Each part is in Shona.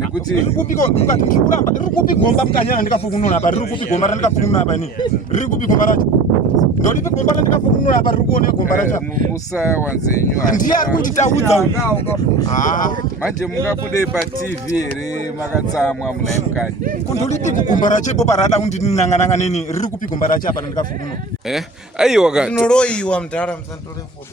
nekuti ririkupika ungati ndikuramba ririkupi gomba mukanyana ndikafukunura apa ririkupi gomba randikafukunura apa ni ririkupi gomba racho ndoripi gomba randikafukunura apa ririkuone gomba racho mubusa wanzenyu ndiye ari kunditaudza manje mungabude pa-TV here makatsamwa munai mukanyi kundoripi kugomba racho ipo parada kundinangananga nini ririkupi gomba racho apa randikafukunura aiwa ka ndinoroiwa mudhara musandore foto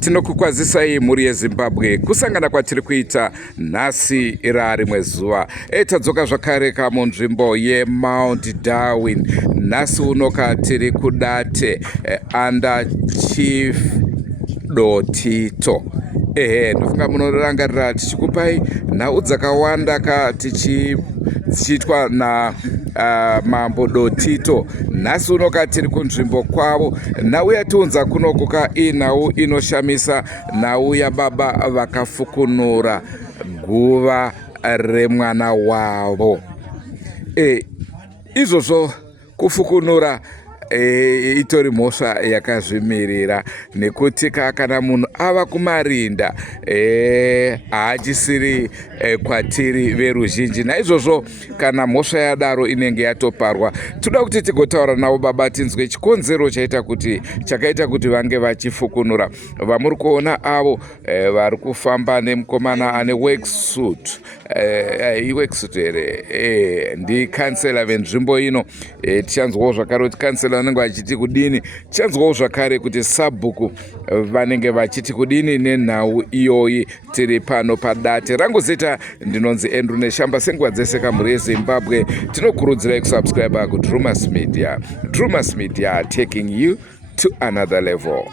tinokukwazisai mhuri yeZimbabwe kusangana kwatiri kuita nhasi ira rimwe zuva tadzoka zvakare munzvimbo yeMount Darwin. Nhasi unoka tiri kudate under Chief Dotito. Ndofunga munorangarira tichikupai nhau dzakawanda tichiitwa na Mambo Dotito. Nhasi unoka tiri kunzvimbo kwavo. Nhau yatiunza kunokuka inhau inoshamisa, nhau yababa vakafukunura guva remwana wavo. Izvozvo kufukunura itori mhosva yakazvimirira, nekuti kana munhu ava kumarinda haachisiri kwatiri veruzhinji. Naizvozvo kana mhosva yadaro inenge yatoparwa, toda kuti tigotaura navo baba tinzwe chikonzero chakaita kuti vange vachifukunura. Vamuri kuona avo vari kufamba nemukomana ane worksuit here ndikansela venzvimbo ino. Tichanzwawo zvakare kuti kansela vanenge vachiti kudini, tichanzwawo zvakare kuti sabhuku vanenge vachiti kudini nenhau iyoyi. Tiri pano padate rangu zita ndinonzi Andrew Neshamba. Senguva dzese kamhuri yeZimbabwe tinokurudzirai kusubscribe kuDrumas Media. Drumas Media, taking you to another level.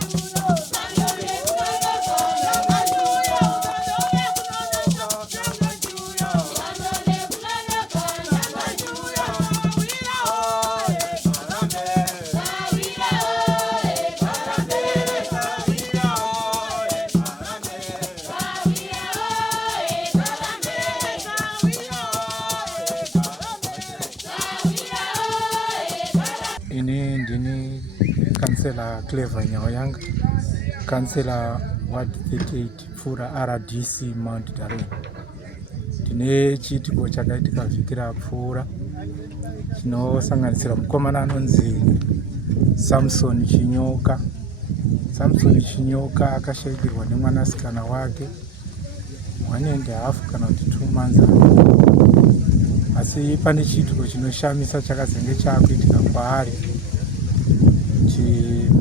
Ini ndini kansela Clever Nyaoyanga, kansela Ward 38 Pfura RDC Mount Darwin. Tine chiitiko chakaitika vhiki rapfuura chinosanganisira mukomana anonzi Samson Chinyoka. Samson Chinyoka akashayikirwa nemwanasikana wake 1.5 kana kuti 2 months. Asi pane chiitiko chinoshamisa chakazenge chakuitika kwaari.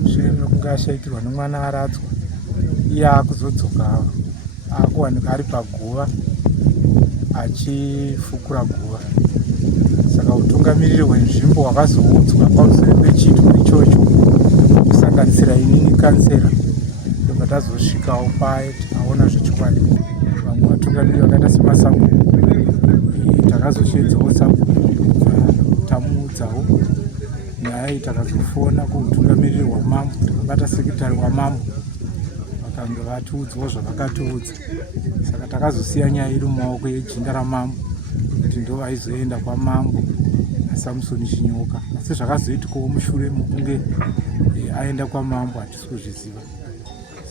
Mushure mekunge ashayikirwa nemwana aratswa, iye akuzodzoka akuwanika ari paguva achifukura guva. Saka utungamiriri hwenzvimbo hwakazoudzwa pamusoro pechiitiko ichocho, kusanganisira inini kansera ndobva tazosvikawo paye tikaona zvechokwadi. Vamwe vatungamiriri vakaita semasambo takazosvedzawo sabhuku tamuudzawo nyaya takazofona kuutungamiriri hwamambo, takabata sekretari wamambo vakange vatiudzawo zvavakatiudza. Saka takazosiya nyaya iri mumaoko ejinda ramambo kuti ndo vaizoenda kwamambo naSamson Chinyoka. Asi zvakazoitikawo mushure mokunge aenda kwamambo hatisi kuzviziva.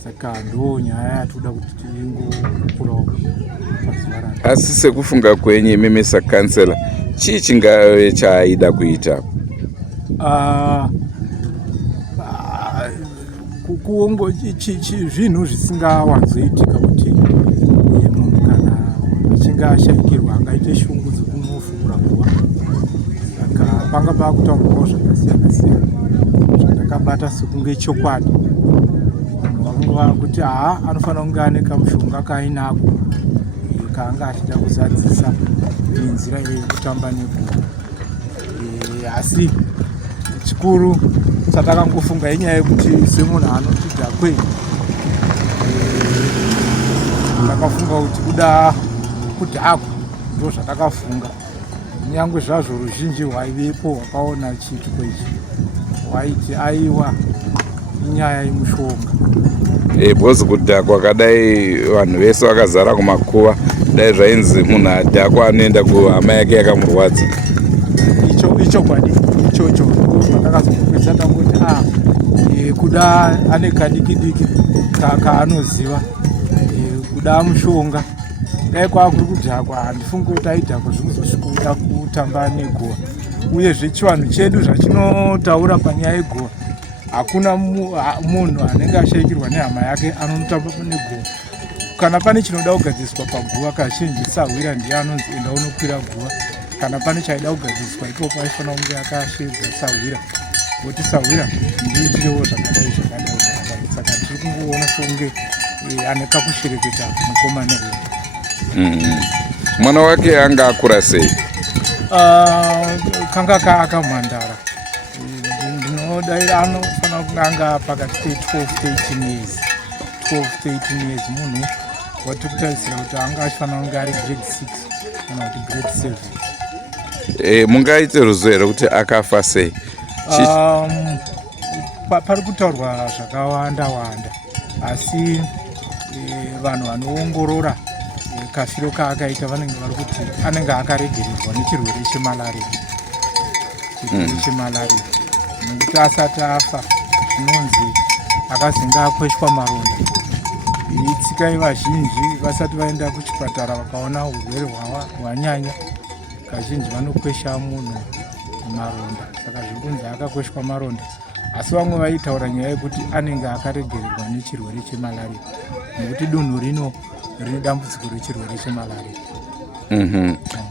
Saka ndo nyaya yatoda kuti tingokurawo pazuva rano. Asi sekufunga kwenyu mimi sakansela, chii chingave chaaida kuita? Zvinhu zvisingawanzoitika kuti munhu kana achinge ashayikirwa angaite shungu dzekumufukura guva. Saka panga pakutaurwawo zvakasiyana siyana zvandakabata sekunge chokwadi. Vangu kuti anofanira kunge ane kamushonga kainako kaanga achida kuzadzisa nzira yekutamba neguva. Asi chikuru chatakangofunga inyaya yekuti semunhu anoti dhakwe takafunga kuti kuda kudhakwa ndo zvatakafunga. Nyangwe zvazvo ruzhinji rwaivepo rwakaona chiitiko ichi waiti aiwa inyaya yemushonga. Bhozi kudhakwa kadai vanhu vese vakazara kumakuva, dai zvainzi munhu adhakwa anoenda kuhama yake yakamurwadza. Ichokwadi ichocho ndakazopedza tangoti kuda ane kadiki kaanoziva kuda mushonga. Dai kwakuri kudhakwa handifungi kuti aidhakwa zvinozosvika kutamba negowa. Uyezve chivanhu chedu zvachinotaura panyaya yegowa, hakuna munhu anenge ashaikirwa nehama yake anonotamba negowa. Kana pane chinoda kugadziswa paguva, kazhinji Sahwira ndiye anonzi enda unokwira guva. Kana pane chaida kugadziswa ipopo aifanira kunge akashedza Sahwira, kuti Sahwira ndiitirewo zvakadai. Saka tiri kungoona sokunge ane kakushereketa mukomana uyu. Mwana wake anga akura sei? Kanga akamhandara. Ndinodaira anofanira kunge anga pakati pe12 to 18 years. 12 to 18 years munhu watiri kutarisira kuti anga achifanira kunge ari grade 6 kana kuti grade 7. Mungaite ruzivo here kuti akafa sei? Pari kutaurwa zvakawanda asi vanhu vanoongorora kafiro kaakaita vanenge vari kuti anenge akaregererwa nechirwere chemalaria. Nekuti asati afa zvinonzi akazinga akweshwa maronda. Itsika vazhinji vasati vaenda kuchipatara vakaona urwere hwanyanya, kazhinji vanokwesha munhu maronda. Saka zvikunzi akakweshwa maronda, asi vamwe vaitaura nyaya yekuti anenge akaregererwa nechirwere chemalaria, nekuti dunhu rino rine dambudziko rechirwere chemalaria.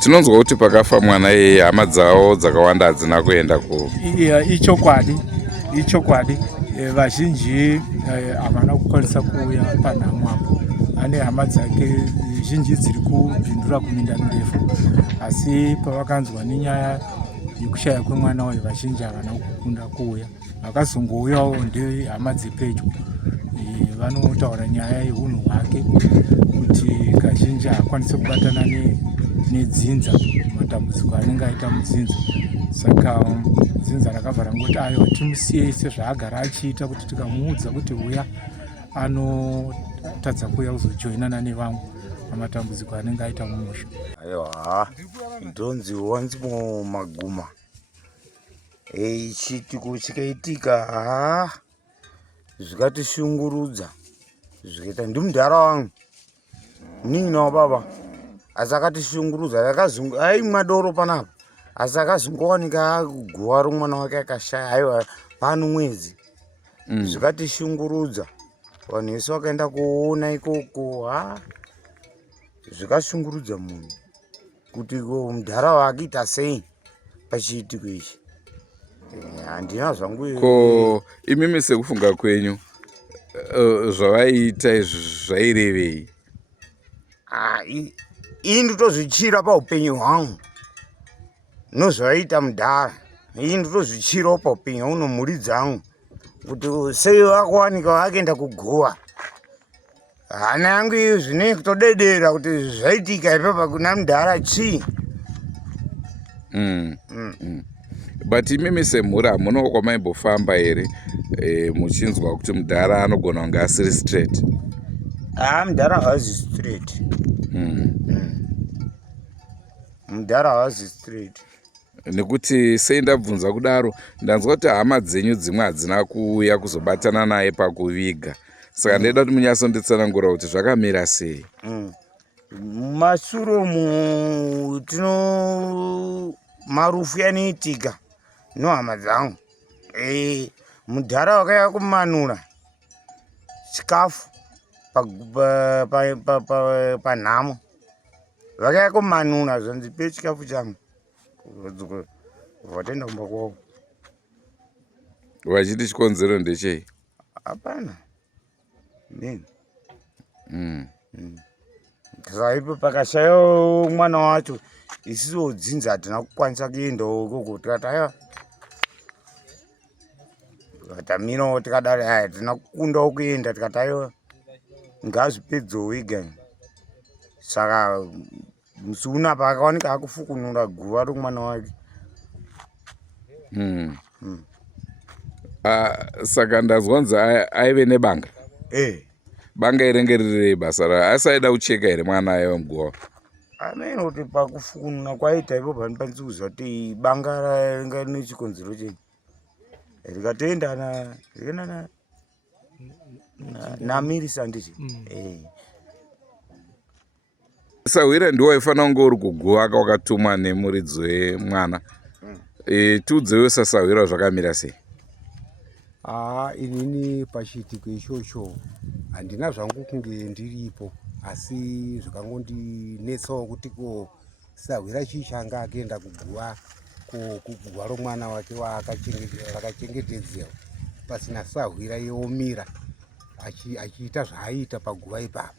Tinonzwa kuti pakafa mwana iyeye hama dzavo dzakawanda hadzina kuenda ku. Ichokwadi. Vazhinji havana kukwanisa kuuya panhamo apo. Ane hama dzake zhinji dziri kubvindura kuminda mirefu, asi pavakanzwa nenyaya yekushaya kwemwana wayo vazhinji havana kukunda kuuya. Vakazongouyawo ndehama dzepedyo, vanotaura nyaya yeunhu hwake kuti kazhinji haakwanisi kubatana nedzinza, matambudziko anenge aita mudzinza. Saka dzinza rakabva rangoti aiwa timusiye sezvaagara achiita, kuti tikamuudza kuti uya anotadza kuuya kuzojoinana nevamwe pamatambudziko anenge aita mumusha. Aiwa, ndonzi once maguma chiitiko chikaitika zvikatishungurudza, zvikaita ndimudhara wangu nininawo baba, asi akatishungurudza. Aimwa doro panapa, asi akazongowanika guwa romwana wake akashaya. Aiwa, pano mwedzi. Zvikatishungurudza, vanhu vese vakaenda kuona ikoko. Zvikashungurudza munhu kuti mudhara wake ita sei pachiitiko ichi. Handina zvangu. Ko imimi sekufunga kwenyu zvavaiita zvairevei? Ini ndotozvichira paupenyu hwangu nozvaiita mudhara. Ini ndotozvichirawo paupenyu hwangu nomhuri dzangu kuti sei vakuwanika vakuenda kuguva. Hana yangu iyo zvine kutodedera kuti zvaitika ipapa kuna mudhara chii. But imimi semhuri hamunawo kwamaimbofamba here muchinzwa kuti mudhara anogona kunge asiri straight? Mudhara haasi straight. Mudhara haasi straight. Nekuti sei ndabvunza kudaro, ndanzwa kuti hama dzenyu dzimwe hadzina kuuya kuzobatana naye pakuviga. Saka ndaida kuti munyasonditsanangura kuti zvakamira sei. Masuromu marufu yanoitika nohama dzangu. Mudhara wakaya kumanura chikafu panhamo, vakaya kumanura zvanzi pe chikafu changu vatenda kumba kwavo. Vachiti chikonzero ndechei? Hapana nini. Saipo pakashayo mwana wacho, isiwo dzinza hatina kukwanisa kuendawo ikoko. Tikati aiwa, tikatamirawo tikadaro hatina kukundawo kuenda. Tikati aiwa ngazvipedzowo wega. saka musi unapa akawanika akufukunura guva romwana wake. Saka ndazwanzi aive nebanga. Banga irenge riri basa asaida kucheka here mwana aiva muguva. Ameno kuti pakufukunura kwaita ipo panokwanisa kuziva kuti banga rainga rine chikonzero chei. Rikatoendana rikaenda namirisa handiti. Sawira ndiwo aifanira kunge uri kuguva kwakatumwa nemuridzi wemwana. Tiudzewo Sawira zvakamira sei? Inini pachiitiko ichocho handina zvangu kunge ndiripo, asi zvakangondinetsawo kuti ko Sawira chii changa akaenda kuguva romwana wake wakachengetedzewa pasina Sawira yomira achiita zvaaita paguva ipapo.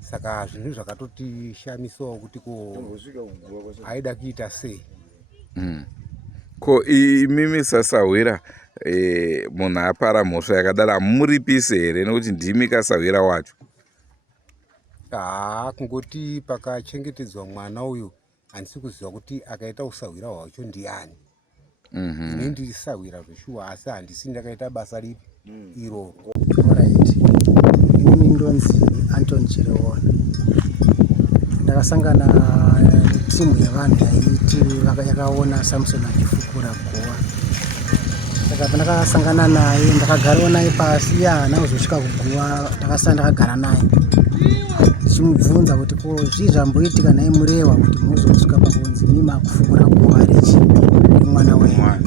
Saka zvinhu zvakatotishamisawo kuti ko aida kuita sei. Ko imimi Sawira munhu apara mhosva yakadaro hamuripise here nekuti ndimi Sawira wacho? Kungoti pakachengetedzwa mwana uyu handisi kuziva kuti akaita usawira hwacho ndiani. Ini ndiri Sawira zveshuwa asi handisi ndakaita basa ripi iroro. Alright. Inini ndonzi Anton Chirewona. Ndakasangana timu yevanhu yaiti yakaona Samson achifukura guva. Saka pandakasangana naye ndakagarawo naye pasi haana kuzosvika kuguva, ndakagara naye ndichimubvunza kuti ko zvii zvamboitika naye murehwa kuti muzosvika pakunzi nimi makufukura guva rechi remwana wenyu.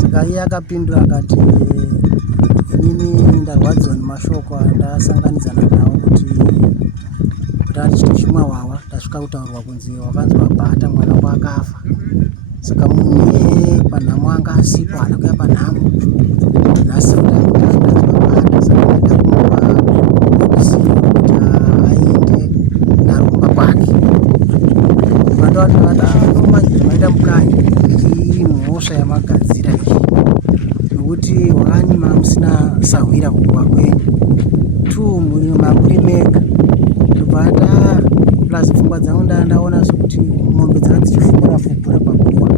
Saka iye akapindura akati inini ndarwadziwa nemashoko andasanganidzana nawo kuti handichiti chimwawawa ndasvika kutaurirwa kunzi wakanzi wabhata mwana wako akafa. Saka munhu panhamo anga asipo haana kuuya panhamo nhasi wabhata. Saka ndaida kumupa ruzivo kuti aende narumba kwake. Vandomanjira maita mukanyi kuti mhosva yamagadzira ichi nokuti wani mamusina Sawira kuguva kwenyu 2 mamuri mega ndobva plus pfungwa dzangu ndaona sokuti mombe dzanga dzichifukura paguva.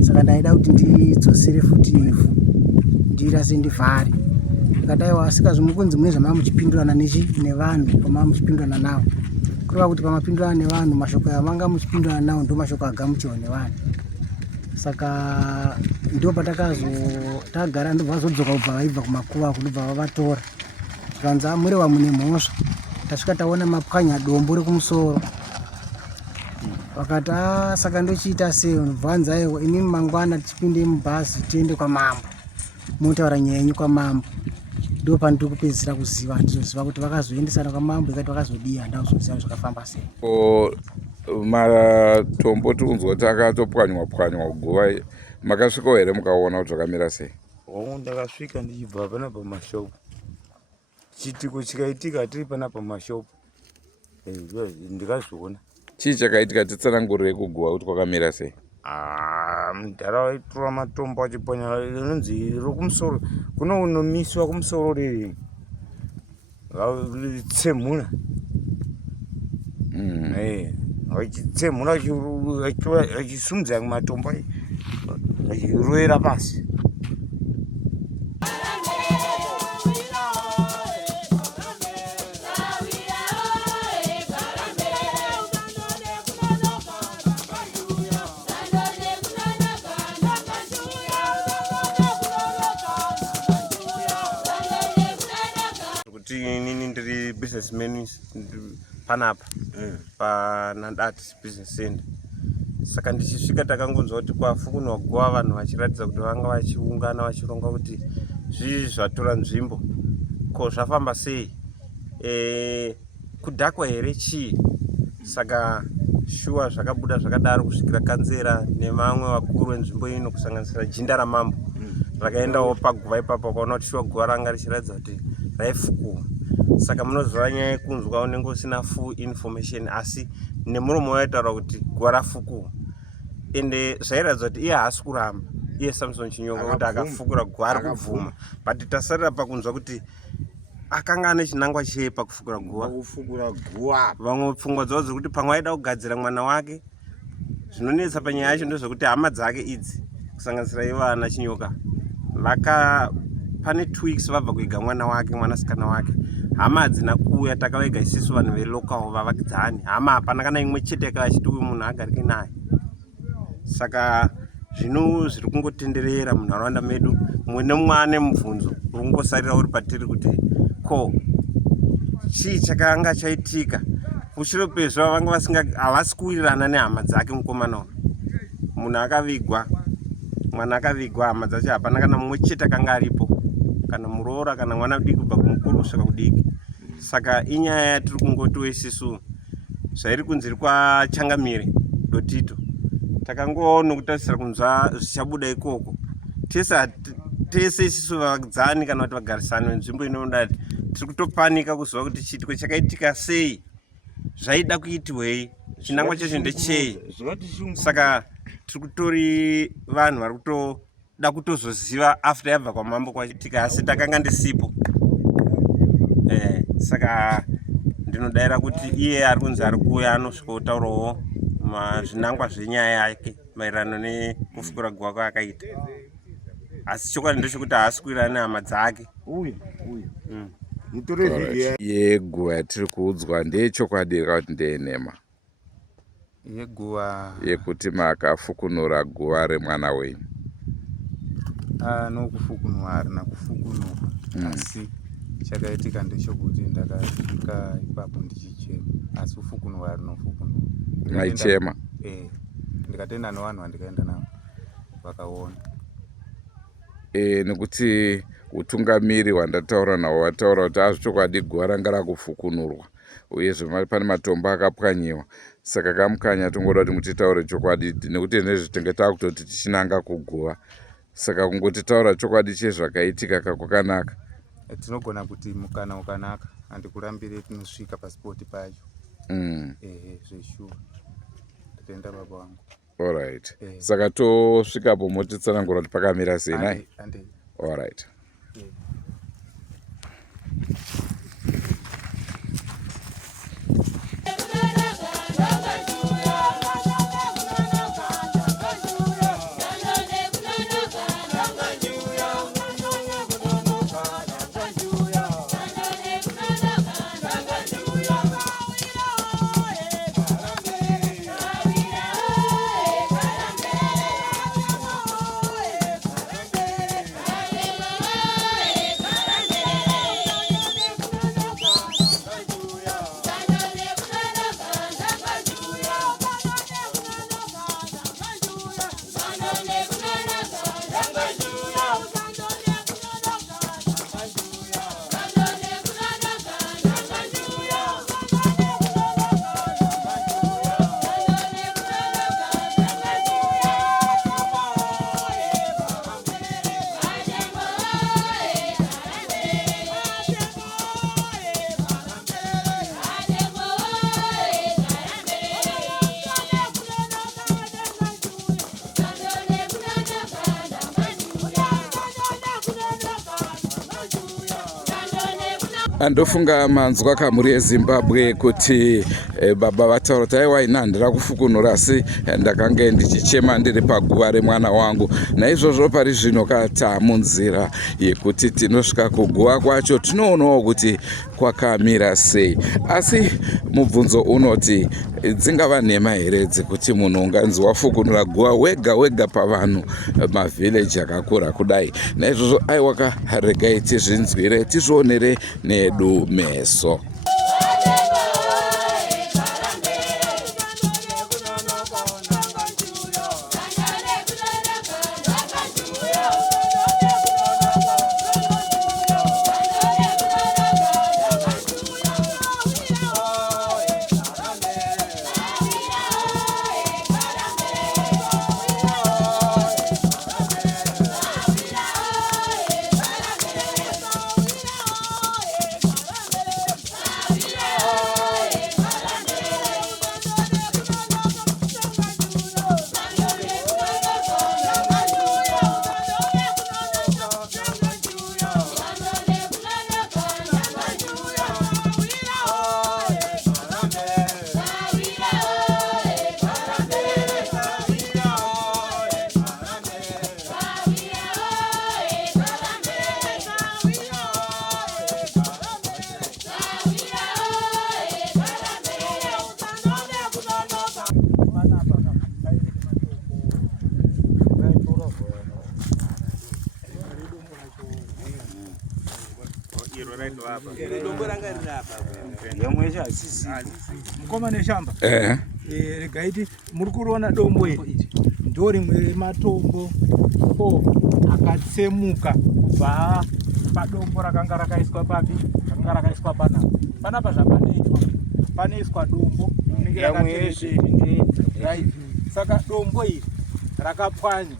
Saka ndaida kuti ndidzosere futi ivhu ndirase ndivhare. Ndikataiwa asika zvimukunzi mune zvamamuchipindurana nevanhu pamamuchipindurana navo kureva kuti pamapindurana nevanhu mashoko amanga muchipindurana nawo ndo mashoko agamuchiwa nevanhu. Saka ndo patakagara ndobva zodzoka kubva vaibva kumakuva kundobva vavatora zvikanzi murehwa mune mhosva. Tasvika taona mapwanya dombo rekumusoro vakati saka ndochiita sei? Ndobvanzi aiwa inimi mangwana tichipinde mubhazi tiende kwamambo motaura nyaya yenyu kwamambo. Ndo pandiri kupedzisira kuziva ndizoziva kuti vakazoendesana kwamambo ikati vakazodii handakuzoziva zvakafamba sei. Matombo tikunzwa kuti akatopwanywa kuguva makasvikawo here mukaona kuti zvakamira sei? Ndakasvika ndichibva pana pamashopu. Chiitiko chikaitika tiri pana pamashopu ndikazviona. Chii chakaitika? Titsanangurire kuguva kuti kwakamira sei? Mudhara waitora matombo achipwanya rinonzi rokumusoro kuno unomiswa kumusoro riri tsemhura vachitsemhura achisimudza matombo achirovera pasi. Inini ndiri businessman panapa paNandati business center. Saka ndichisvika takangonzwa kuti kwafukunwa guva vanhu vachiratidza kuti vanga vachiungana vachironga kuti zvizvi zvatora nzvimbo ko zvafamba sei, kudhakwa here chii. Saka shuwa zvakabuda zvakadaro kusvikira kanzera nemamwe vakuru venzvimbo ino kusanganisira jinda ramambo rakaendawo paguva ipapo vakaona kuti shuwa guva ranga richiratidza kuti raifukuwa. Saka munozova nyaya yekunzwa unenge usina full information asi nemuromo waitaura kuti guva rafukuwa. Ende zvairatidza kuti iye haasi kuramba, iye Samson Chinyonga kuti akafukura guva ari kubvuma, but tasarira pakunzwa kuti akanga ane chinangwa cheye pakufukura guwa. kufukura guwa Vamwe pfungwa dzavo dzekuti pamwe aida kugadzira mwana wake. Zvinonetsa panyaya yacho ndezvekuti hama dzake idzi kusanganisira ivana Chinyoka pane 2 weeks vabva kuiga mwana wake, mwanasikana wake. Hama hadzina kuuya, takavaiga isisu vanhu velokawo vavakidzani. Hama hapana kana imwe chete yakava achiti uyu munhu agarike naye. Saka zvino zviri kungotenderera munharaunda medu, mumwe nemumwe ane mubvunzo uri kungosarira uri patiri kuti ko chii chakanga chaitika. Mushure pezvo vanga havasi kuwirirana nehama dzake mukomana uyu. Munhu akavigwa, mwana akavigwa, hama dzacho hapana kana mumwe chete akanga aripo, kana muroora kana mwana diki kubva kumukuru kusvika kudiki. Saka inyaya yatiri kungotiwo isusu zvairi kunziri kwaChangamire Dotito. Takangoona nokutarisira kunzwa zvichabuda ikoko. Tese isusu vavakidzani kana kuti vagarisani venzvimbo inodati tiri kutopanika kuziva kuti chiitiko chakaitika sei, zvaida kuitwei, chinangwa chacho ndechei. Saka tiri kutori vanhu vari kutoda kutozoziva after yabva kwamambo kwachitika, asi takanga ndisipo. Saka ndinodayira kuti iye ari kunzi ari kuuya anosvika kutaurawo zvinangwa zvenyaya yake maererano nekufukura guwa kwaakaita. Asi chokwadi ndechekuti haasi kuwirirana nehama dzake. Yeguwa yatiri kuudzwa ndeyechokwadi kana kuti ndeyenhema? Yeguwa yekuti makafukunura guwa remwana wenyu. Nokufukunwa harina kufukunurwa, asi chakaitika ndechekuti ndakasvika ipapo ndichichema, asi kufukunwa harina kufukunurwa. Maichema? Ndikatenda nevanhu vandikaenda navo vakaona. Nekuti utungamiri hwandataura nawo wataura kuti azvichokwadi guwa ranga rakufukunurwa uyezve pane matombo akapwanyiwa. Saka kamukanya tongoda kuti mutitaure chokwadi, nekuti nezvitenge takutoti tichinanga kuguwa. Saka kungotitaura chokwadi chezvakaitika kakwakanaka. Tinogona kuti mukana ukanaka, handikurambire tinosvika pasipoti pacho. Zveshuwa tatenda baba wangu. Alright. Saka tosvikapo motitsanangura kuti pakamira sei nai? Alright. Andofunga manzwa kamuri yeZimbabwe kuti baba vataura kuti aiwa ina handira kufukunura asi ndakanga ndichichema ndiri paguva remwana wangu. Naizvozvo pari zvino tamunzira yekuti tinosvika kuguva kwacho tinoonawo kuti kwakamira sei. Asi mubvunzo unoti dzingava nhema here dzekuti munhu unganzi wafukunura guva wega wega pavanhu mavhileji akakura kudai. Naizvozvo aiwaka regai tizvinzwire tizvionere nedu meso. yomwe chasisi mukomane shamba regaiti muri kuona dombo iri ndo rimwe matombo akatsemuka kubva padombo rakanga rakaiswa papi rakanga rakaiswa panapa zvapanoitwa panoiswa dombo rinenge right. Saka dombo iri rakapwanywa.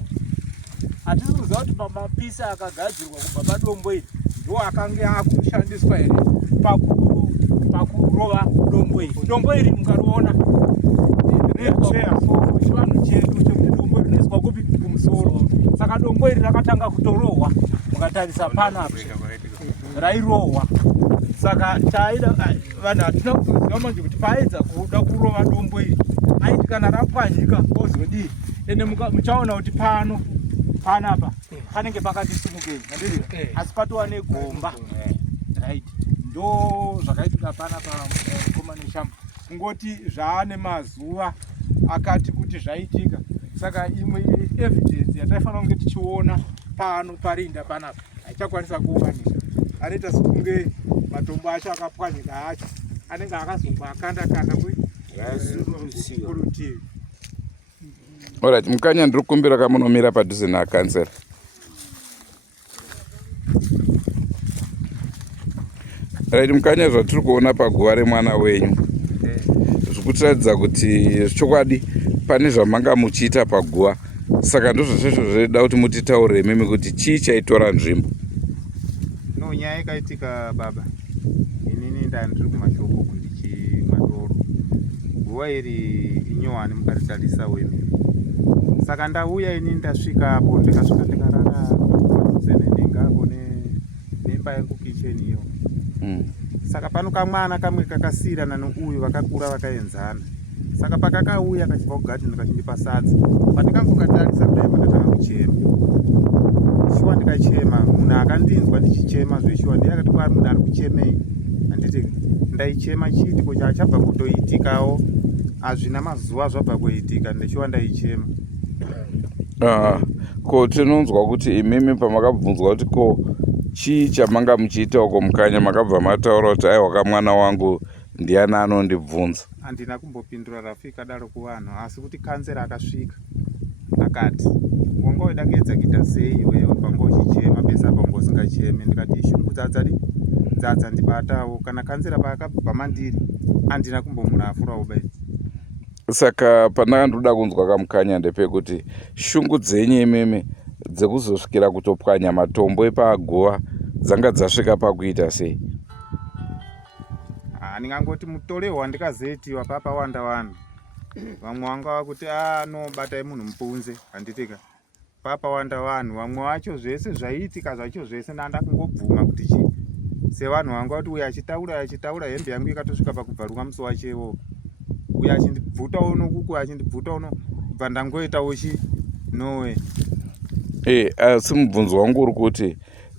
Hatisi kuziva kuti pamapisi akagadzirwa kubva padombo iri ndo akanga akushandiswa here pakurova dombo iri. Dombo iri mukariona chivanhu chedu chekuti dombo iri rinoiswa kupi kumusoro. Saka dombo iri rakatanga kutorohwa mukatarisa panapa rairohwa. Saka taida vanhu hatina kuzoziva manje kuti paedza kuda kurova dombo iri aiti kana rapwanyika ozodii. Ende muchaona kuti panapa panenge pakati simukei asi patova negomba right. Ndo zvakaitika panapa mukomane shamba kungoti zvaane mazuva akati kuti zvaitika. Saka imwe evidence yataifanira kunge tichiona pano parinda panapa haichakwanisa kuunganisha. Anoita sekunge matombo acho akapwanyika acho anenge akazobva akanda kurutivi. Alright, Mukanya ndiri kukumbira kamunomira padhuze naakansera. Right, Mukanya, zvatiri kuona paguva remwana wenyu zvikutiradza kuti chokwadi pane zvamanga muchiita paguva. Saka ndozvazvo zvoda kuti mutitaurire mimi kuti chii chaitora nzvimbo. No, nyaya yakaitika baba. Inini ndandiri kumashoko kundichimwa doro. Guva iri inyowani mukaritarisa wemene. Saka ndauya ini ndasvika apo ndikasvika ndikarara senenenga apo nemba yangu kicheni iyo. Saka pano kamwana kamwe kakasiyirana neuyu vakakura vakaenzana. Saka pakakauya kachibva kugadheni kachindipa sadza. Pandikangokatarisa kudai pandakatanga kuchema. Shuwa ndikachema, munhu akandinzwa ndichichema zveshuwa ndiye akati kwari munhu ari kuchemei. Handiti ndaichema chiitiko chabva kutoitikawo hazvina mazuva zvabva kuitika ndeshuwa ndaichema. Ko tinonzwa kuti imimi pamakabvunzwa kuti ko chii chamanga muchiita uko Mukanya makabva mataura kuti aiwa kamwana wangu ndiani anondibvunza. Handina kumbopindura rafika daro kuvanhu asi kuti kansera akasvika akati wanga uida kuedza kuita sei iwewe panga uchichema pese apa wanga usingacheme. Ndikati shungu dzadza ndibatawo kana kansera paakabva mandiri handina kumbomurafura ubai. Saka pandandoda kunzwa kaMukanya ndepekuti shungu dzenyu imimi dzekuzosvikira kutopwanya matombo epaguva dzanga dzasvika pakuita sei? Ndingangoti mutorewo wandikazoitiwa papawanda vanhu. Vamwe vanga vakuti no batai munhu mupunze. Handitika papawanda vanhu. Vamwe vacho zvese zvaiitika zvacho zvese ndanda kungobvuma kuti chii. Sevanhu vanga kuti uyu achitaura hembe yangu ikatosvika pakubvaruka musi wachewo. Uyu achindibvutawo nokuku achindibvutawo kubva ndangoitawo chi nowe. Asi mubvunzo wangu uri kuti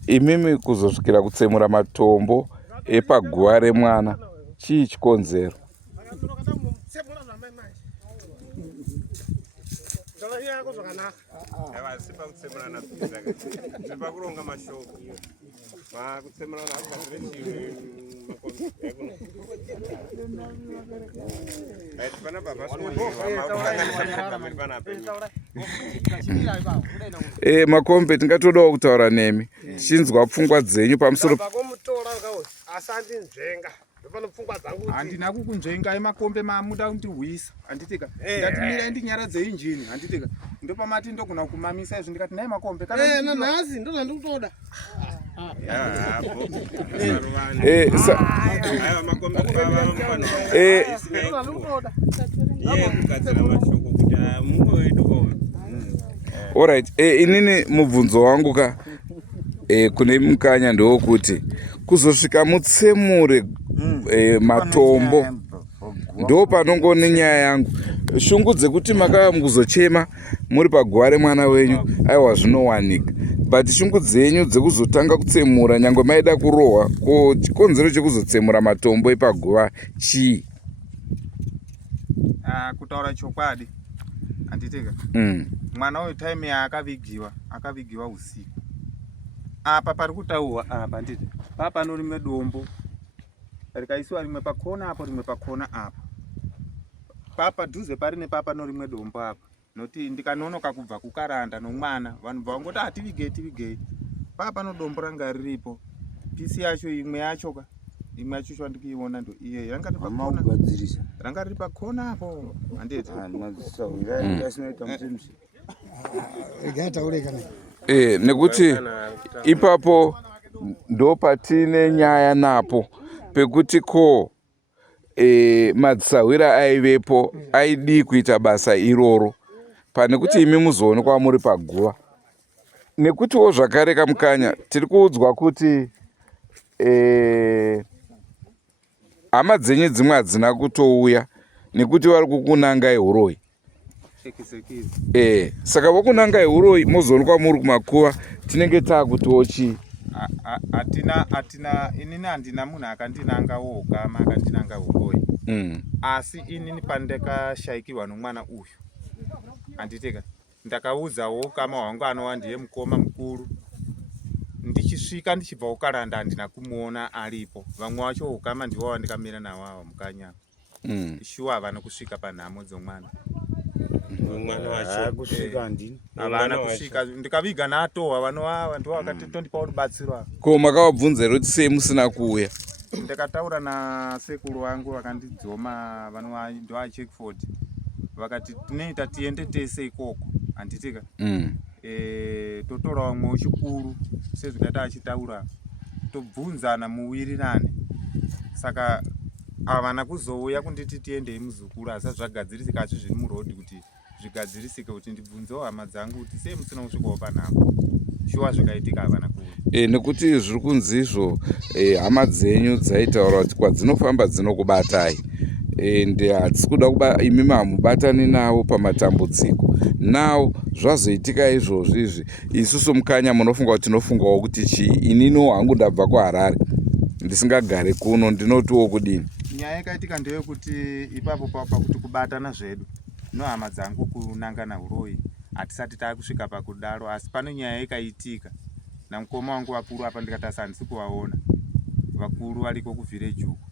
imimi kuzosvikira kutsemura matombo epaguva remwana chii chikonzero? Makombe tingatodawo kutaura nemi tichinzwa pfungwa dzenyu pamusoro handina kukunzvengai Makombe mamuda kundirwisa. Handitika ndatimirei ndinyaradze injini. Handitika ndopamati ndogona kumamisa izvi ndikati nai Makombe kana nanhasi ndo zvandikutoda. Alright, inini mubvunzo wangu kune Mukanya ndewokuti kuzosvika mutsemure matombo ndo panongone nyaya yangu. Shungu dzekuti makava mukuzochema muri paguva remwana wenyu aiwa zvinowanika, but shungu dzenyu dzekuzotanga kutsemura nyangwe maida kurohwa, ko chikonzero chekuzotsemura matombo epaguva chii? Kutaura chokwadi handitika mwana uyu time yaakavigiwa usiku apa pari kutaurwa apa nditi papa no rimwe dombo rikaisiwa rimwe pakona apo rimwe pakona apo papa dhuze pari nepapa no rimwe dombo apo noti ndikanonoka kubva kukaranda nomwana vanhu vangoti tivigei papa no dombo ranga riripo pisi yacho imwe yacho ndikiiona ndo iye ranga riri pakona apo handeti nekuti ipapo ndo patine nyaya napo pekuti ko madzisawira aivepo aidi kuita basa iroro pane kuti imi muzoonekwa muri paguva. Nekutiwo zvakare kamukanya tiri kuudzwa kuti hama dzenyu dzimwe hadzina kutouya nekuti vari kukunangai uroi. Saka vokunangai uroi mozoonekwa muri kumakuva tinenge taakutiwo chii? Inini handina munhu akandinanga woukama akandinanga uroi. Asi inini pandakashayikirwa nomwana uyu handiteka ndakaudzawo ukama hwangu anova ndiye mukoma mukuru. Ndichisvika ndichibva kukaranda handina kumuona aripo. Vamwe vacho ukama ndivo vandikamira navo ava mukanya. Shuwa havana kusvika panhamo dzomwana. Havana kusvika ndikaviga natohwa vanova ndivo vakati tondipa rubatsiro. Ko makavabvunza kuti sei musina kuuya? Ndakataura nasekuru vangu vakandidzoma vanova ndovaCheckford vakati tinoita tiende tese ikoko handitika. Totora vamwe wechikuru sezvikati achitaura tobvunzana muwirirane. Saka havana kuzouya kunditi tiendei muzukuru asi zvagadzirisika asi zviri murodhi kuti zvigadzirisike kuti ndibvunzewo hama dzangu kuti sei musina kusvikawo panhamo. Shuwa zvakaitika havana kuuya. Nekuti zviri kunzi izvo hama dzenyu dzaitaura kuti kwadzinofamba dzinokubatai ende hadzisi kuda kuba imi hamubatani navo pamatambudziko. Nawo zvazoitika izvozvo izvi isusu mukanya munofunga kuti tinofungawo kuti chii? Inino hangu ndabva kuHarare ndisingagare kuno ndinotiwo kudini? Nyaya yakaitika ndeyekuti ipapo pakuti kubatana zvedu nohama dzangu kunangana uroi hatisati taakusvika pakudaro, asi pano nyaya ikaitika namukoma wangu vakuru apa ndikatasa handisi kuvaona. Vakuru variko kuvillage uko.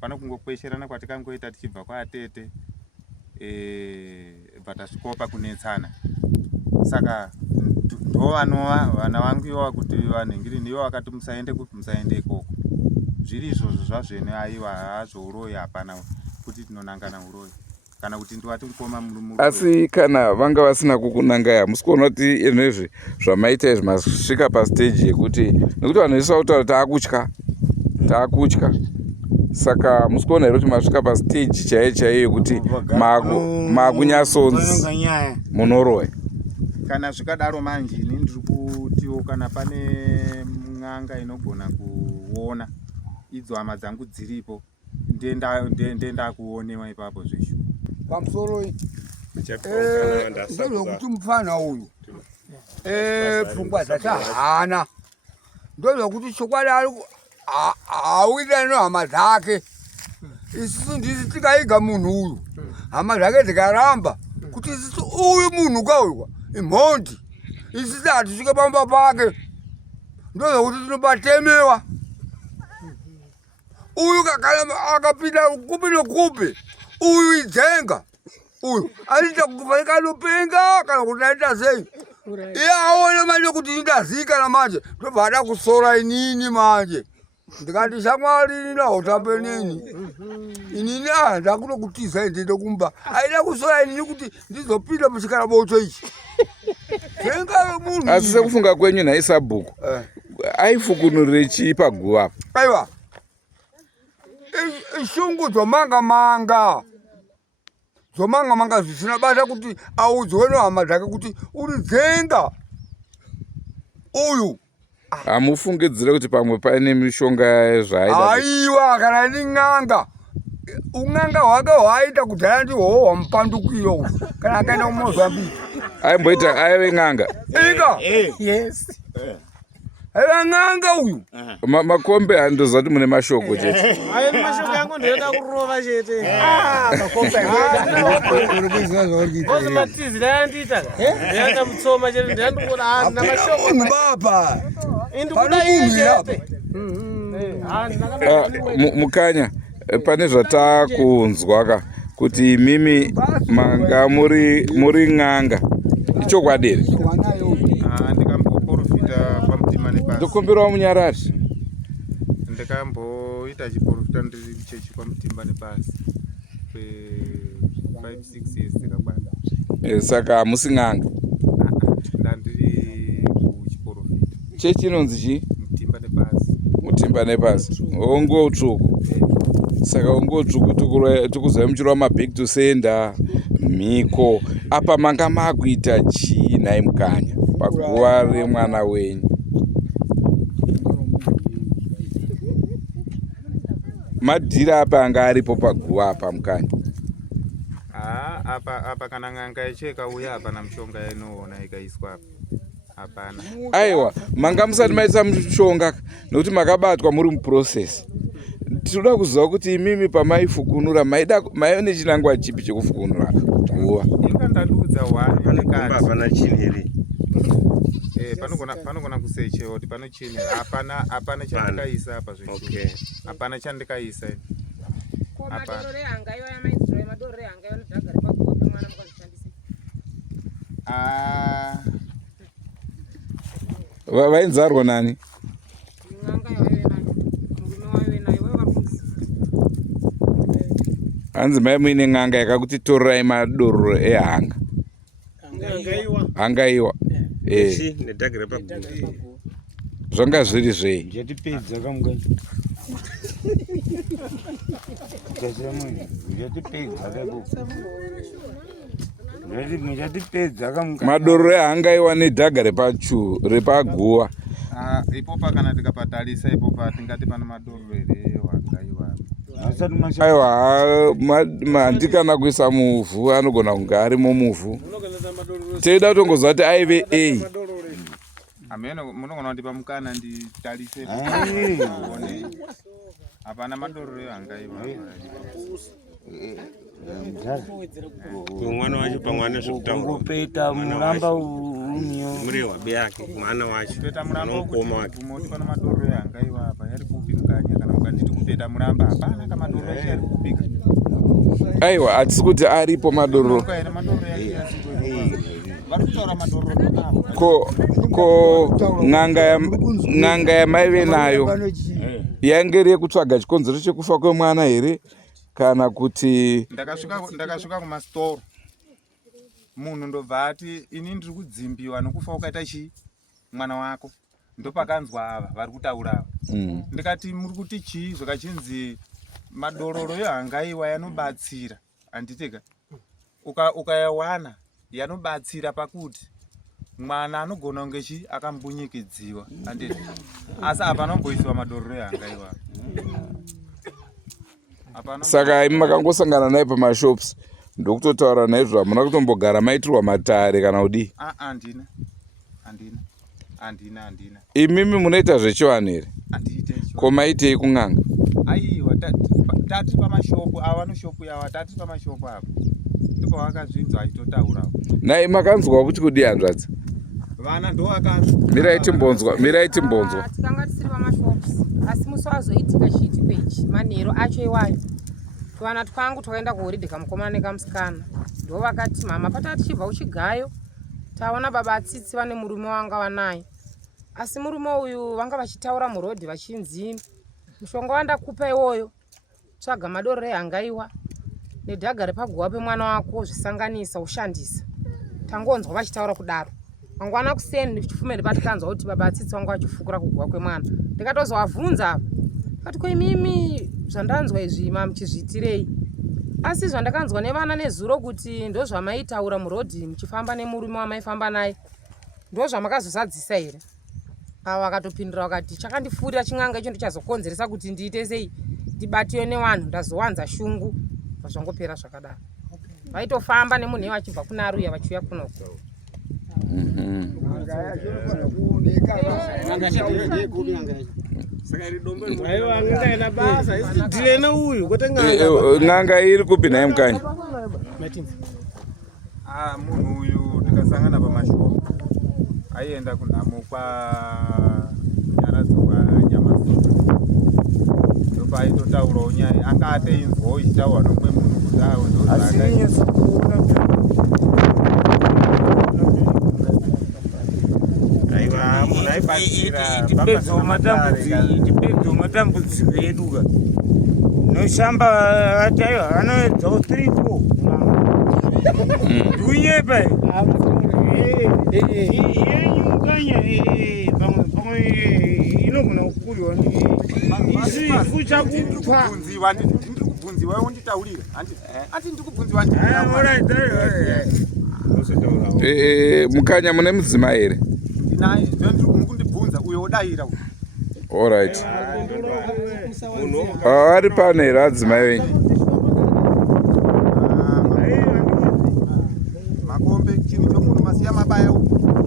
Pano kungokwesherana kwatikangoita tichibva kwaatete bva tasvikawo pakunetsana. Saka ndo vanova vana vangu ivo kuti vanhingiri nivo vakati musaende kupi musaende ikoko. Zviri izvozvo zvazvene aiwa hazvouroi hapana kuti tinonangana uroi kana kuti ndivati mukoma muri. Asi kana vanga vasina kukunangai hamusi kuona kuti izvi zvamaita izvi masvika pastage yekuti nekuti vanhu vese vakutaura taakutya. Saka hamusi kuona here kuti masvika pastage chaiyo yekuti makunyasonzi munoroya. Kana zvikadaro manje ini ndiri kutiwo kana pane n'anga inogona kuona idzo hama dzangu dziripo ndenda kuonewa ipapo zveshu. Pamusoro ndozokuti mufana uyu pfungwa dzachahana ndozokuti chokwadi ari hauita nohama dzake. Isusu ndisi tikaiga munhu uyu hama dzake dzikaramba kuti isusu uyu munhu kauwa imhondi isusu hatisvike pamba pake ndozokuti tinobatemewa. Uyu akapinda kupi nokupi uyu idzenga uyu aita kufaika anopenga kana kuti aita sei iye aone manje kuti indazikana manje ndobva ada kusora inini manje ndikati shamwari ninahotambe nini inini ndakuda kutiza ndiende kumba aida kusora inini kuti ndizopinda muchikarabocho ichi dzenga munhu. Asi sekufunga kwenyu naisabhuku aifukunurire chii paguva? Aiwa ishungu dzomanga zvisina basa kuti audzwe nohama dzake kuti uri dzenga uyu. Hamufungidzire kuti pamwe paine mishonga zvaaida? Aiwa kana n'anga un'anga hwake hwaaita kudhara ndihwohwo hwamupandukiro kana akaenda kuMozambique. Aimboita aive n'anga? Yes. Aiva n'anga uyu. Makombe handozati mune mashoko chete. Mashoko yangu ndoda kurova chete. Bozo matizi ndandita. Ndanda mutsoma chete ndandikura na mashoko. Baba. Indikuda iye chete. Mukanya pane zvatakunzwa ka kuti imimi manga muri n'anga ichokwadi here? Ndikamboprofita pamutima nepasi. Ndokumbirawo munyarari. Ndikamboita chiprofita ndiri chechi pamutima nepasi 5-6 years dzakakwana. Saka hamusi n'anga? Ndandiri kuchiprofita. Chechi inonzi chii? Mutimba nepasi. Mutimba nepasi. Onguo utsvuku. Saka onguo utsvuku tikuzaimuchirwa maback to sender mhiko. Apa manga makuita chii nhai Mukanya paguva remwana wenyu? Madhira apa anga aripo paguva apa Mukanya? Apa kana n'anga yecheka uya hapana mushonga inoona ikaiswa apa. Hapana. Aiwa, manga musati maisa mushonga nokuti makabatwa muri muprocess. Tinoda kuziva kuti imimi pamaifukunura maione chinangwa chipi chekufukunura guva? Ingandadudza hwani Panokomba hapana chini here. Panogona kusechewa kuti pano chini. Hapana chandikaisa apa zvechu. Okay. Hapana chandikaisa. Vainzarwa nani? Hanzi mai muine n'anga yakakuti torirai madororo ehanga. Hangaiwa. Nedhagara paguva. Zvanga zviri zvei? Mujatipedza kamugani. Mujatipedza kamugani. Madororo ehangaiwa nedhaga repaguva. Ipopa kana tikapatarisa ipopa tingati pana madororo here hangaiwa. Aiwa, handikana kuisa muvhu anogona kunge arimo muvhu. Teida kutongozva kuti aive A. Ameno munogona kuti pamukana nditarise. Hapana madororo hangaiwa. Mwana wacho pamwana zvekutaura. Peta muramba unyo. Muri wabe yake mwana wacho. Peta muramba Unokoma wake. kumoti pana madororo hangaiwa apa yari kupi Mukanya kana mukanditi kupeta muramba hapana kana madororo yari kupika. Aiwa, hatisi kuti aripo madororo. Varikutaura madororo. Ko n'anga yamaive nayo yange iri yekutsvaga chikonzero chekufa kwemwana here kana kuti? Ndakasvika kumastoro munhu ndobva ati ini ndiri kudzimbiwa nokufa ukaita chii mwana wako. Ndopakanzwa ava vari kutaura ava. Ndikati muri kuti chii zvakachinzi madororo ehangaiwa yanobatsira. Handiteka ukayawana yanobatsira pakuti mwana anogona kunge chii akambunyikidziwa. Handiti asi hapana kumboisiwa madororo ehangaiwa. Saka imi makangosangana naye pamashops ndokutotaura naizvo hamuna kutombogara maitirwa matare kana kudii? Handina. Imimi munoita zvechivanhu here? Handiite. Ko maitei kun'anga? Aiwa tati pamashopu ava noshopu yava tati pamashopu apa ndipo vakazvinzwa achitotaurawo. Nai makanzwa kuti kudii hanzvadzi? Vana ndo vakanzwa. Mirai timbonzwa. Tikanga tisiri pamashops asi musi wazoitika chiti pechi manheru acho iwayo. Tuvana twangu twakaenda kuhoridhe kamukomana nekamusikana ndo vakati mama patati tichibva kuchigayo taona baba atsitsi vane murume wanga wanaye. Asi murume uyu vanga vachitaura murodhi vachinzi mushonga wandakupa iwoyo tsvaga madororo ehangaiwa nedhaga repaguva pemwana wako zvisanganisa ushandisa. Tangonzwa vachitaura kudaro. Mangwana kuseni ndichifumeni patikanzwa kuti baba atsitsi vanga vachifukura kuguva kwemwana. Ndikatozovabvunza kati koimimi zvandanzwa izvi muchizviitirei? Asi zvandakanzwa nevana nezuro kuti ndo zvamaitaura murodhi muchifamba nemurume wamaifamba naye ndo zvamakazozadzisa here? Ava vakatopindura vakati chakandifurira chin'anga icho ndichazokonzeresa kuti ndiite sei ndibatiwe nevanhu ndazowanza shungu. Zvangopera zvakadaro. Vaitofamba nemunhu vachibva kuna Aruya vachiuya kunoko. N'anga iri kupi naye Mukanya? Munhu uyu tikasangana pamashopu aienda kunhamo kwa Nyaradzo kwa Nyamazulu. apa aitotaurawo nyaya anga ateinzwawo ichitaurwa nomumwe munhu kuti awe asinyesa kuona aiwa munhu aibatsira tipedza matambudziko edu ka noshamba ati aiwa anoedzawo 3-4 ndikunyepa yenyukanya pamwe inogona kukurwa isifu chakutwa ndikubvunziwa unditaurira ati ndikubvunziwa mukanya mune mudzimai here? ndinaye ndiri kundibvunza uyo odayira Alright. Ari pane here adzimai venyu? makombe chinhu chomunhu masiya mabaya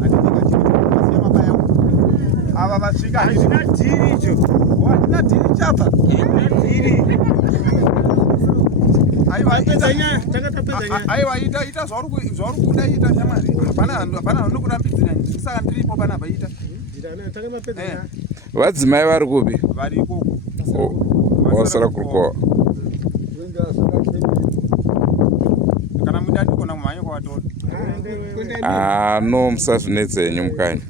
handinga chinhu chomunhu masiya mabaya ava vasvika hazvina dhiri icho handina dhiri chapa aiwa ita zvauri kuda ita shamari hapana nokurambidzira saka ndiripo panapa ita Vadzimai vari kupi? vari ikoko Vasara kurukova. kana muda andikona kumhanya kwavatora No, musazvinetsei nyumukanya.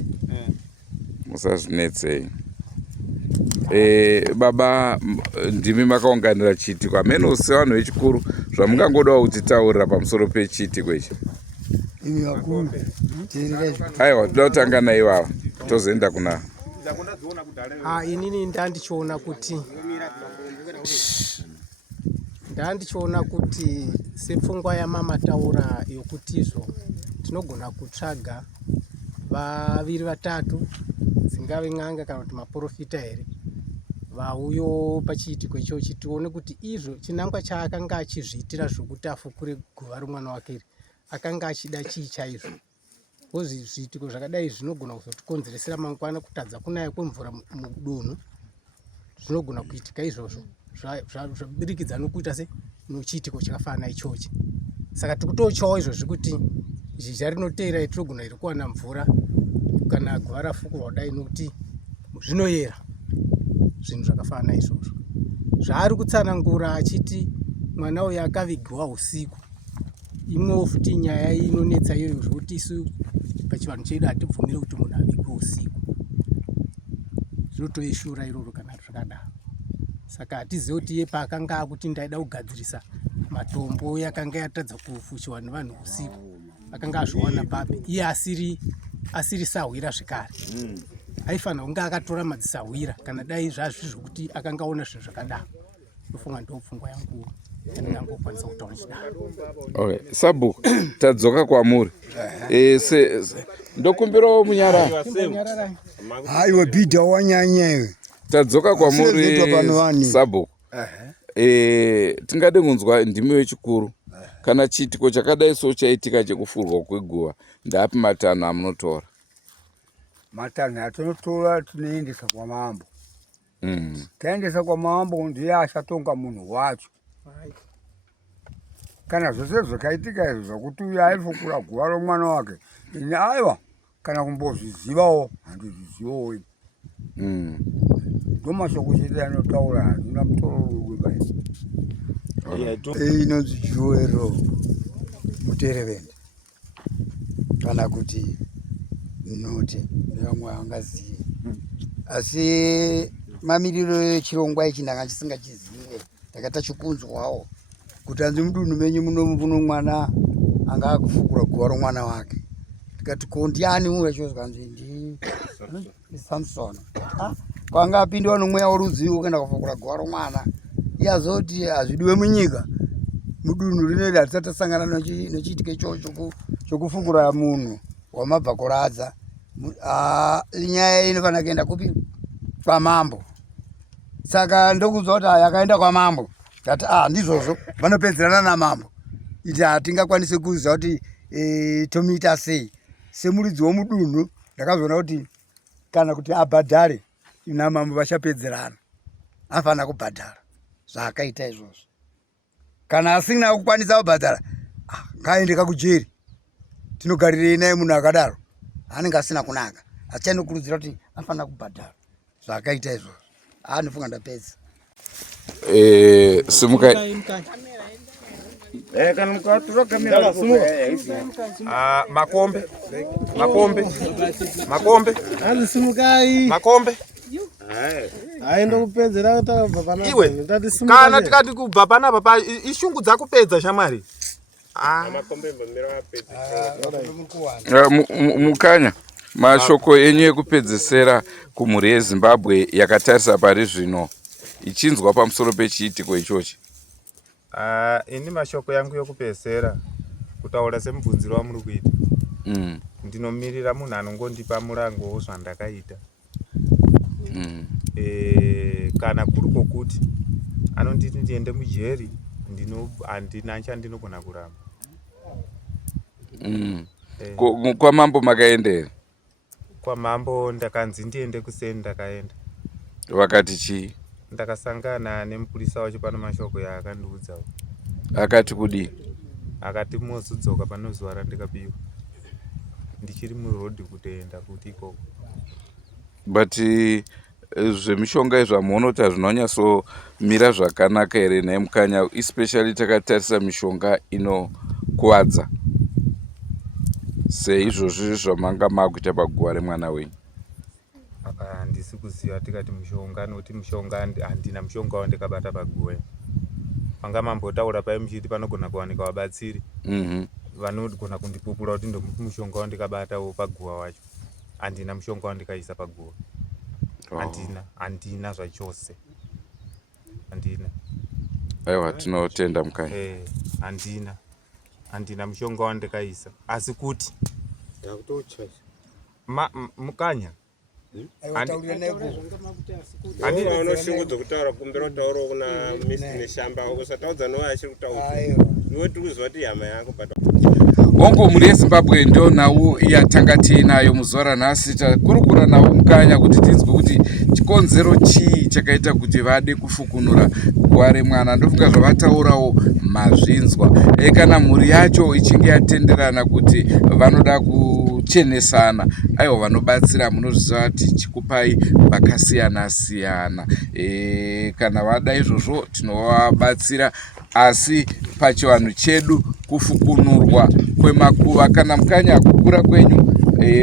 Musazvinetsei. Baba, ndimi makaunganira chiitiko. Ameno sevanhu vechikuru zvamungangodawo kutitaurira pamusoro pechiitiko ichi. Aiwa, toda kutanga naivava tozoenda kuna inini ndandichiona kuti sepfungwa yamama taura yokutizvo tinogona kutsvaga vaviri vatatu dzingave n'anga kana kuti maprofita here vauyo pachiitiko ichochi tione kuti izvo chinangwa chaakanga achizviitira zvokuti afukure guva romwana wake akanga achida chii chaizvo. Kozi zviitiko zvakadai zvinogona kuzotikonzeresera mangwana kutadza kunaya kwemvura mudunhu zvinogona kuitika izvozvo zvabirikidza nokuita se nochiitiko chakafanana ichochi. Saka tikutochawo izvozvi kuti zhizha rinoteera itinogona iri kuwana mvura kana guva rafukurwa kudai nokuti zvinoyera zvinhu zvakafanana izvozvo. Zvaari kutsanangura achiti mwana uyu akavigiwa usiku, imwewo futi nyaya inonetsa iyoyo zvokuti isu pachivanhu chedu hatibvumiri kuti munhu avigwe usiku. Zvinotoishura iroro kana zvakadaro. Saka hatizivi kuti iye paakanga akuti ndaida kugadzirisa matombo yakanga yatadza kufushwa nevanhu usiku akanga azviwana papi iye asiri sahwira zvekare. Aifanira kunge akatora madzisahwira kana dai zvazvi zvokuti akanga aona zvinhu zvakadaro. Ndofunga ndopfungwa yangu yandingangokwanisa kutaura chidaro. Okay, Sabu, tadzoka kwamuri. Ndokumbirawo munyara. aiwa bhidha wanyanyewe Tadzoka kwamuri Sabu. Tingade kunzwa ndimi wechikuru. Kana chiitiko chakadai so chaitika chekufurwa kweguva, ndapi matanho amunotora? matanho atinotora tinoendesa kwamambo. Taendesa kwamambo ndiye achatonga munhu wacho. Kana zvose zvakaitika izvo zvokuti uyo aifukura guva romwana wake, ini aiwa kana kumbozvizivawo handizvizivowo. Ndomashoko chete anotaura, handina mutoro wekubai. Inonzi Joero Muterevende kana kuti Note nevamwe vangazive. Asi mamiriro echirongwa ichi ndanga chisingachizive, ndakata chikunzwawo kuti hanzi mudunhu menyu muno mwana anga akufukura guva romwana wake. Tikati ko ndiani uyo achozwa nzi ndi Samson. Kwanga apindwa nomweya woruzivo kuenda kufukura guva romwana. Iye azoti hazvidiwe munyika mudunhu rineri hatisati tasangana nochiitiko ichocho chokufukura munhu wamabvakoradza. Nyaya inofanira kuenda kupi? Kwamambo. Saka ndokuzwa kuti yakaenda kwamambo. Ndati ndizvozvo vanopedzerana namambo. Iti hatingakwanisi kuziva kuti tomuita sei. Semuridzi womudunhu ndakazoona kuti kana kuti abhadhare namambo vachapedzerana. Afanira kubhadhara zvaakaita izvozvo. Kana asina kukwanisa kubhadhara, ngaendeka kujeri. Tinogarirei naye munhu akadaro? Anenge asina kunaka. Asi chandokurudzira kuti afanira kubhadhara zvaakaita izvozvo. Anofunga ndapedza. simuka kana mukatura kamera makombe aenda kupedzera takabva pana iwe kana tikati kubva panapa ishungu dzakupedza shamwari. Mukanya mashoko enyu ekupedzesera kumhuri yeZimbabwe yakatarisa pari zvino ichinzwa pamusoro pechiitiko ichochi. Ini mashoko yangu yokupedzesera kutaura semubvunziro wamuri kuita. Ndinomirira munhu anongondipa murango zvandakaita. Kana kuri kokuti anonditi ndiende mujeri handina chandinogona kuramba. Kwamambo makaendera? Kwamambo ndakanzi ndiende kuseni, ndakaenda. Vakati chii? Ndakasangana nemupurisa wacho pano mashoko yaakandiudza. Akati kudii? Akati mozodzoka pano zuva randikapiwa. Ndichiri murodhi kutoenda kuti ikoko. But zvemishonga izvamunoti hazvinonyatsomira zvakanaka here naye Mukanya, especially takatarisa mishonga inokuwadza seizvozvi zvamanga makuita paguva remwana wenyu. Handisi kuziva tikati mushonga, nokuti mushonga handina mushonga wandikabata paguva. Manga mambotaura pai muchiti panogona kuwanika vabatsiri vanogona kundipupura kuti ndomupi mushonga wandikabatawo paguva wacho. Handina mushonga wandikaisa paguva. Handina zvachose. Handina. Aiwa, tinotenda Mukanya. Handina mushonga wandikaisa. Asi kuti Mukanya unoshungudza kutaura kumbira kutaura kuna misi neshamba usataudza nowe achiri kutaura iwe tiri kuziva kuti hama yako hongu mhuri yeZimbabwe ndo nhau yatanga tiinayo muzuva ranhasi. Takurukura navo Mukanya kuti tinzwe kuti chikonzero chii chakaita kuti vade kufukunura guva remwana. Ndofunga zvavataurawo mazvinzwa. Kana mhuri yacho ichinge yatenderana kuti vanoda kuchenesana, aiwa vanobatsira munozviziva kuti chikupai vakasiyana siyana. Kana vada izvozvo tinovabatsira, asi pachivanhu chedu kufukunurwa kwemakuva. Kana Mukanya kukura kwenyu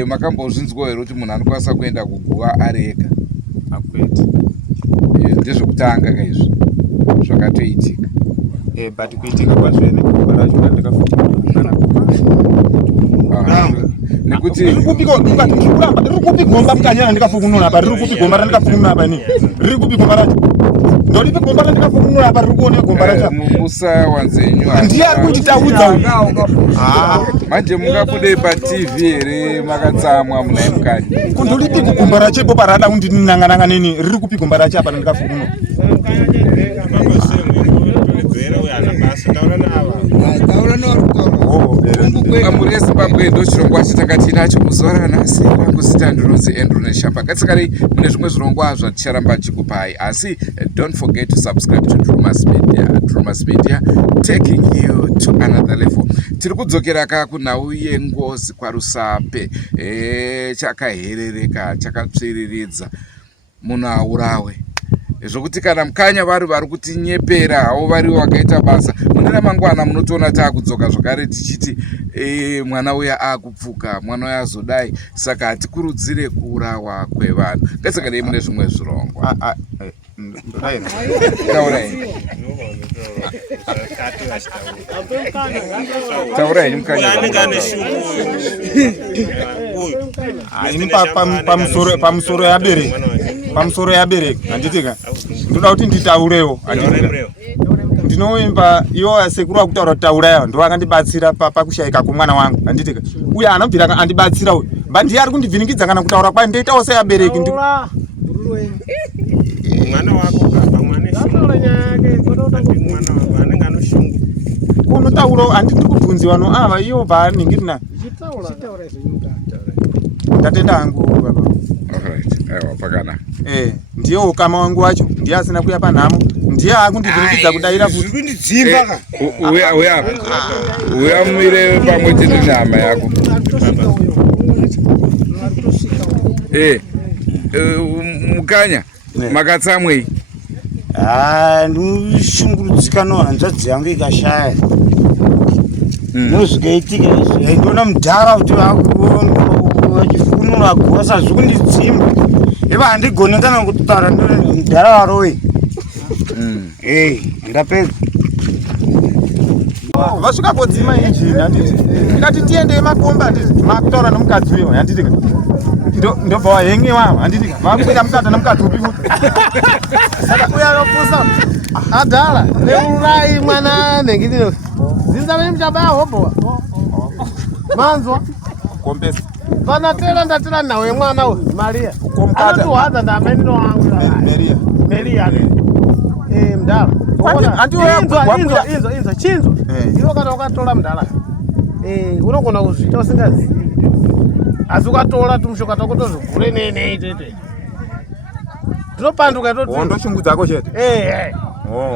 makambozvinzwa here kuti munhu anokwanisa kuenda kuguva ari ega? Hakwete. Ndezvekutanga kaizvi zvakatoitika. But kuitika kwazvene guva racho randikafukunura nekuti riri kupi gomba Mukanya randikafukunura apa? Riri kupi gomba randikafukunura apa? Riri kupi gomba racho? Ndoripi gomba randikafukunura apa? Riri kuone gomba racho? Musawanzenyu ndiye ari kunditaudza. Manje mungabudei paTV here makatsamwa munaye Mukanya? Kundoripi gomba racho ipo parada kundinangananga neni? Riri kupi gomba racho apa randikafukunura? Mhuri yeZimbabwe ndo chirongwa chatanga tinacho muzuva ranhasi. Rangu zita ndinonzi Andrew Neshamba. Ngatsikarei mune zvimwe zvirongwa zvaticharamba tichikupai, asi don't forget to subscribe to Drumas Media. Drumas Media taking you to another level. Tiri kudzokera kunhau yengozi kwaRusape. Chakaherereka, chakatsviriridza, munhu aurawe. Zvokuti kana Mukanya vari kutinyepera havo variwo vakaita basa, mune ramangwana munotoona taakudzoka zvakare tichiti mwana uya akupfuka, mwana uya azodai. Saka hatikurudzire kuurawa kwevanhu. Ngatsakarei mune zvimwe zvirongwa. Taurai Mukanya. Ini pamusoro yabereka handitika ndoda kuti nditaurewo. Ndinoimba iwo sekuru akutaura kutaurayo ndo akandibatsira pakushayika kwemwana wangu handitika. Uye anobvira andibatsira uyu mba ndiye ari kundivhiringidza kana kutaura kwayo ndoitawo seabereki. mwana wako pamwana anenge anoshungu unotaura handiti kubvunziwa no ava iwo vaaningirina ndatenda hangu baba. Aiwa, pakanaka. Ndiye ukama wangu wacho, ndiye asina kuya panhamo, ndiye akundivhiringidza kudaira kuti kundidzimba ka uya mumire pamwe chete nehama yako. Mukanya makatsamwei? ndinoshungurudzika nohanzvadzi yangu ikashaya nozvikaitika izvi ndona mudhara kuti vachifunura guva sazvi kundidzimba iva handigoni kana kutaura mudhara warowe ndapedza vasvika kodzima injini handiti tikati tiendei makomba handiti makutaura nomukadzi uyo handitika ndobva wahengewa handitika vakuenda mukadzi nomukadzi upi kuti saka uya anopusa adhala neurai mwana nengidino zinzavei muchaba yahobhowa manzwa kompesa panatela ndatela nawe mwana uyu maria anotihwadza ndamenino wangu meria mudhala inzwa chinzwa ivo kana ukatola mudhala unogona kuzvita usingazivi asi ukatola tumushoka tako tozvigure nenei tete tinopanduka ndoshungudzako chete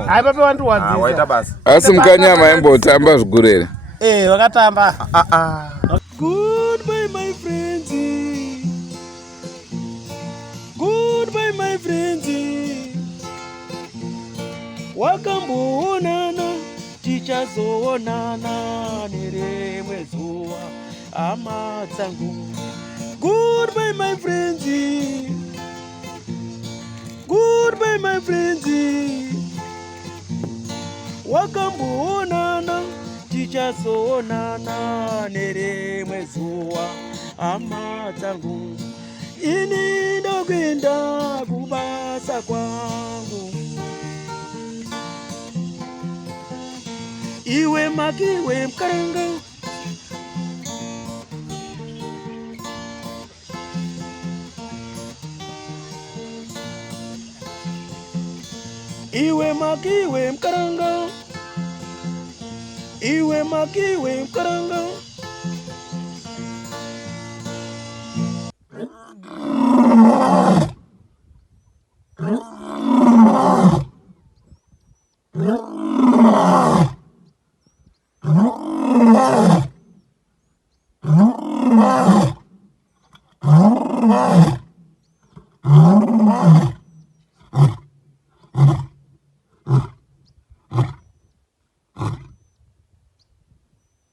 haipape wandiwadzisa basa asi mukanyama yambotamba zvigurere vakatamba Goodbye my friends, goodbye my friends, wakamboonana tichazoonana nerimwe zuva hama dzangu. Goodbye my friends, goodbye my friends, wakamboonana tichazoonana nerimwe zuva hama dzangu. Ini ndokwenda kubasa kwangu, iwe makiwe mkaranga, iwe makiwe mkaranga, iwe makiwe mkaranga. Yeah.